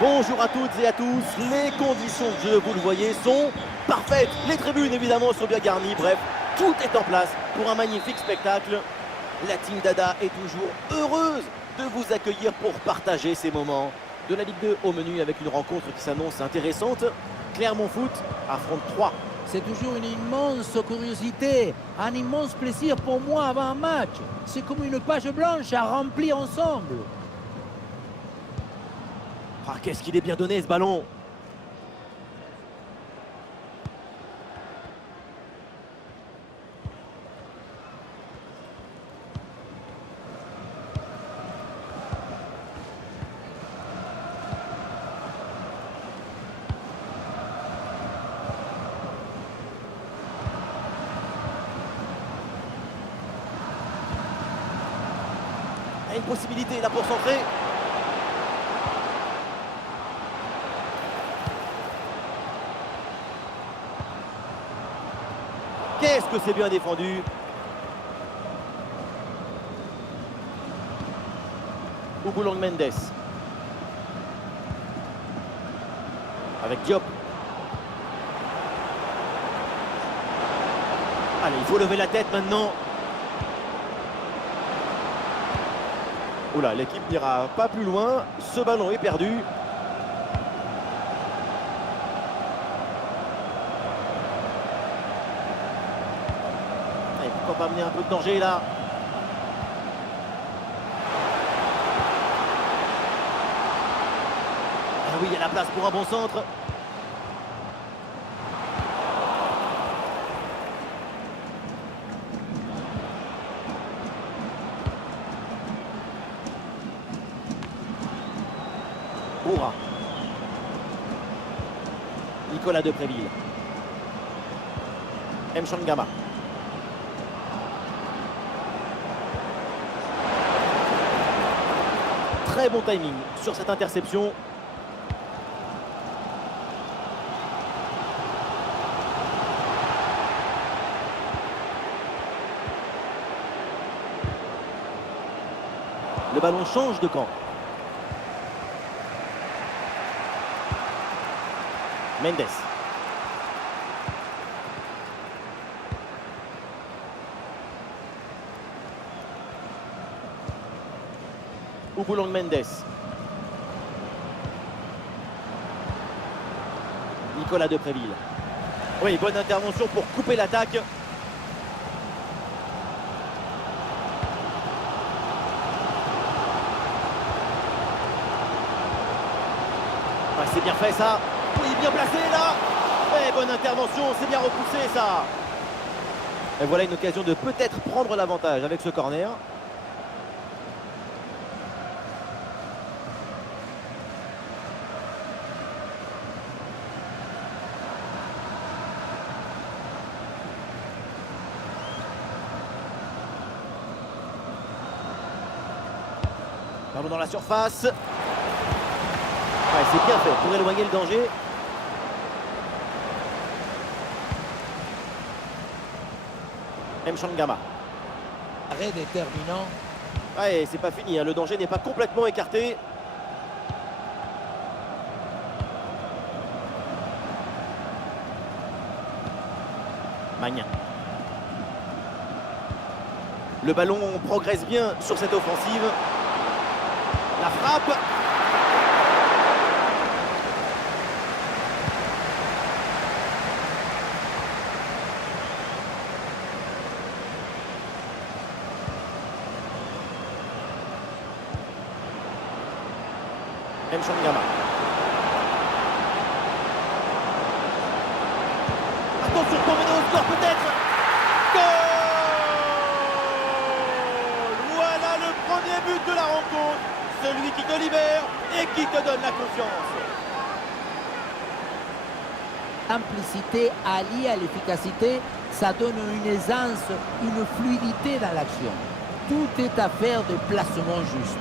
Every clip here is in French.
Bonjour à toutes et à tous, les conditions de jeu, vous le voyez, sont parfaites. Les tribunes évidemment sont bien garnies, bref, tout est en place pour un magnifique spectacle. La Team Dada est toujours heureuse de vous accueillir pour partager ces moments de la Ligue 2 au menu avec une rencontre qui s'annonce intéressante. Clermont Foot affronte 3. C'est toujours une immense curiosité, un immense plaisir pour moi avant un match. C'est comme une page blanche à remplir ensemble. Ah, qu'est-ce qu'il est bien donné ce ballon! Il y a une possibilité là pour centrer. Qu'est-ce que c'est bien défendu! Ouboulang Mendes. Avec Diop. Allez, il faut lever la tête maintenant. Oula, l'équipe n'ira pas plus loin. Ce ballon est perdu. Et pourquoi pas amener un peu de danger là? Ah oui, il y a la place pour un bon centre. Boura. Nicolas Depréville. Mchangama. Très bon timing sur cette interception. Le ballon change de camp. Mendes. Ouboulang Mendes. Nicolas Depréville. Oui, bonne intervention pour couper l'attaque. Ouais, c'est bien fait ça. Oui, bien placé là. Ouais, bonne intervention, c'est bien repoussé ça. Et voilà une occasion de peut-être prendre l'avantage avec ce corner. Ballon dans la surface. Ouais, c'est bien fait pour éloigner le danger. Mchangama. Arrêt déterminant. Ouais, c'est pas fini, hein. Le danger n'est pas complètement écarté. Magnin. Le ballon progresse bien sur cette offensive. La frappe. Mchangama. Attention pour mener au score peut-être. Goal! Voilà le premier but de la rencontre. Celui qui te libère et qui te donne la confiance. Simplicité alliée à l'efficacité, ça donne une aisance, une fluidité dans l'action. Tout est affaire de placement juste.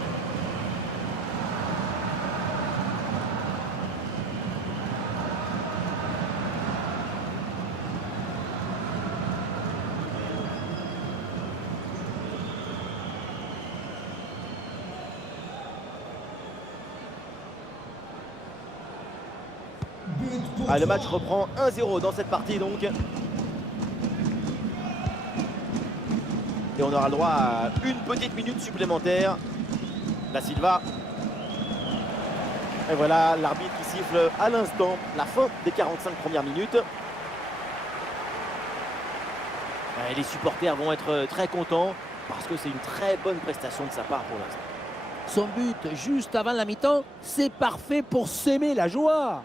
Ah, le match reprend 1-0 dans cette partie donc. Et on aura le droit à une petite minute supplémentaire. Da Silva. Et voilà l'arbitre qui siffle à l'instant la fin des 45 premières minutes. Et les supporters vont être très contents parce que c'est une très bonne prestation de sa part pour l'instant. Son but juste avant la mi-temps, c'est parfait pour s'aimer la joie.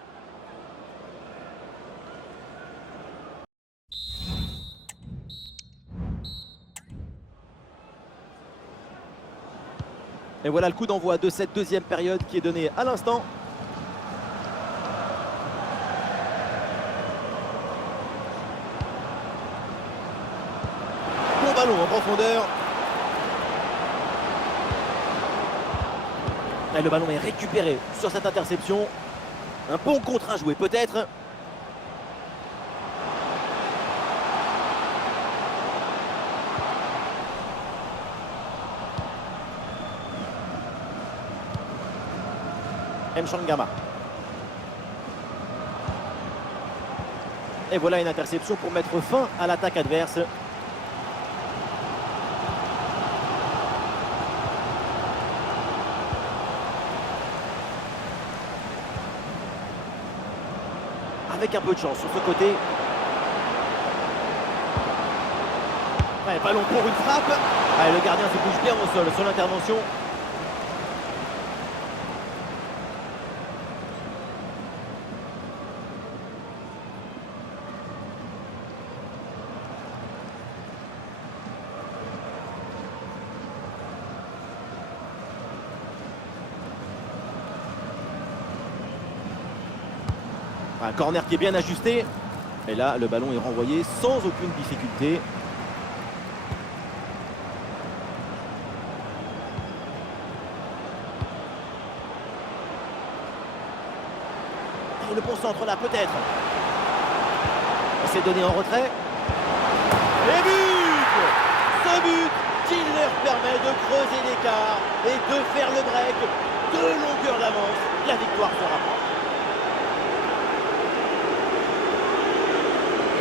Et voilà le coup d'envoi de cette deuxième période qui est donné à l'instant. Bon ballon en profondeur. Et le ballon est récupéré sur cette interception. Un bon contre à jouer peut-être. Mchangama. Et voilà une interception pour mettre fin à l'attaque adverse. Avec un peu de chance sur ce côté. Ouais, ballon pour une frappe. Ouais, le gardien se bouge bien au sol sur l'intervention. Un corner qui est bien ajusté. Et là, le ballon est renvoyé sans aucune difficulté. Et le bon centre là, peut-être. C'est donné en retrait. Et but! Ce but qui leur permet de creuser l'écart et de faire le break. 2 longueurs d'avance. La victoire se rapproche.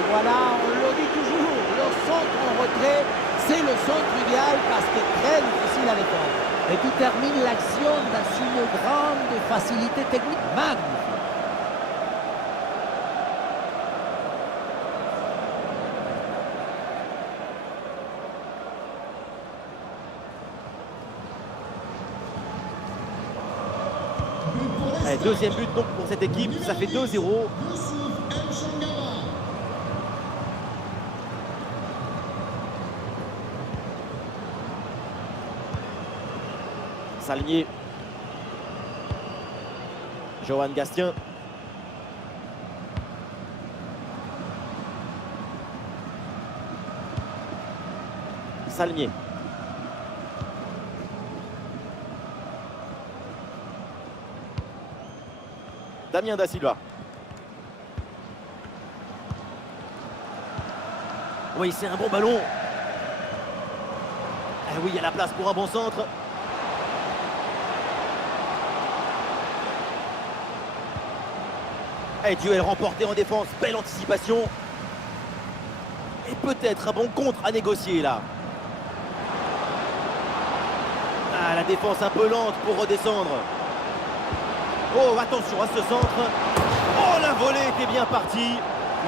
Voilà, on le dit toujours, le centre en retrait, c'est le centre idéal parce que très difficile à défendre. Et tu termines l'action dans une grande facilité technique magnifique. Allez, deuxième but donc pour cette équipe, ça fait 2-0. Salmier. Johan Gastien. Salmier. Damien Da Silva. Oui, c'est un bon ballon. Ah oui, il y a la place pour un bon centre. Et duel remporté en défense, belle anticipation. Et peut-être un bon contre à négocier là. Ah, la défense un peu lente pour redescendre. Oh, attention à ce centre. Oh, la volée était bien partie,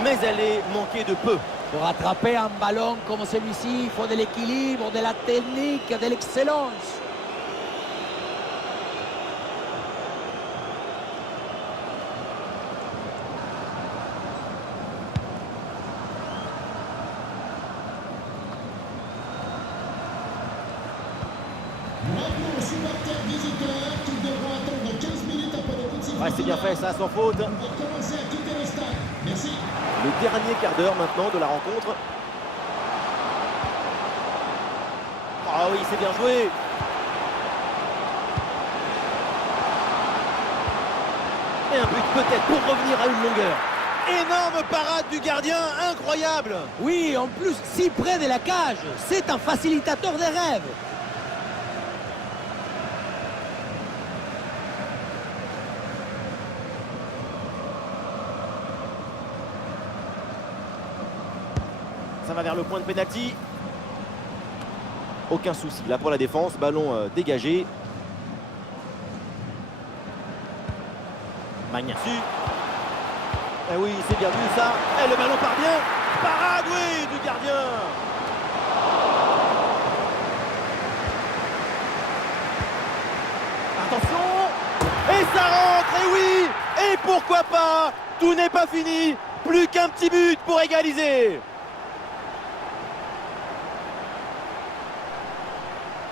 mais elle est manquée de peu. Pour attraper un ballon comme celui-ci, il faut de l'équilibre, de la technique, de l'excellence. Ouais, c'est bien fait, ça, sans faute. Le dernier quart d'heure maintenant de la rencontre. Ah oui, c'est bien joué. Et un but peut-être pour revenir à une longueur. Énorme parade du gardien, incroyable. Oui, en plus, si près de la cage, c'est un facilitateur des rêves. Ça va vers le point de pénalty. Aucun souci là pour la défense. Ballon dégagé. Magnasu. Eh oui, c'est bien vu ça. Et le ballon part bien. Parade, oui, du gardien. Attention. Et ça rentre, et oui. Et pourquoi pas. Tout n'est pas fini. Plus qu'un petit but pour égaliser.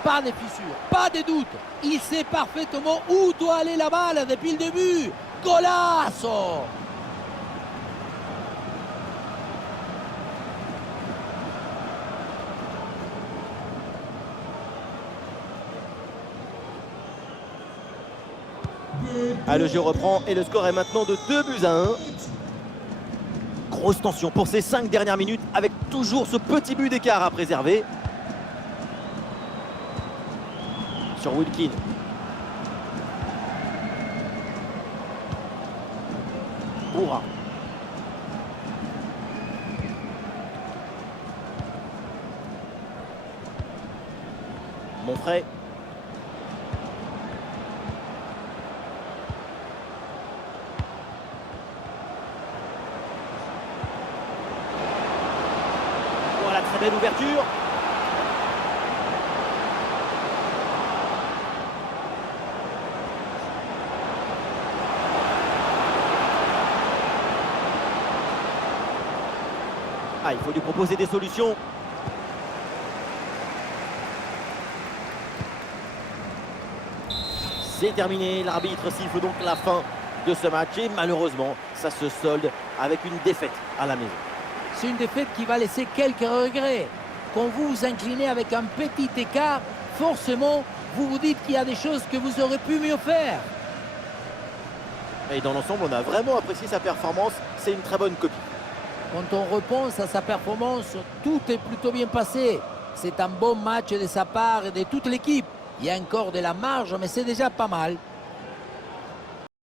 Pas de fissure, pas de doute. Il sait parfaitement où doit aller la balle depuis le début. Golazo! Ah, le jeu reprend et le score est maintenant de 2-1. Grosse tension pour ces 5 dernières minutes avec toujours ce petit but d'écart à préserver. Sur Wilkin. Boura. Monfray. Voilà, très belle ouverture. Ah, il faut lui proposer des solutions. C'est terminé, l'arbitre siffle donc la fin de ce match et malheureusement, ça se solde avec une défaite à la maison. C'est une défaite qui va laisser quelques regrets. Quand vous vous inclinez avec un petit écart, forcément, vous vous dites qu'il y a des choses que vous aurez pu mieux faire. Et dans l'ensemble, on a vraiment apprécié sa performance. C'est une très bonne copie. Quand on repense à sa performance, tout est plutôt bien passé. C'est un bon match de sa part et de toute l'équipe. Il y a encore de la marge, mais c'est déjà pas mal.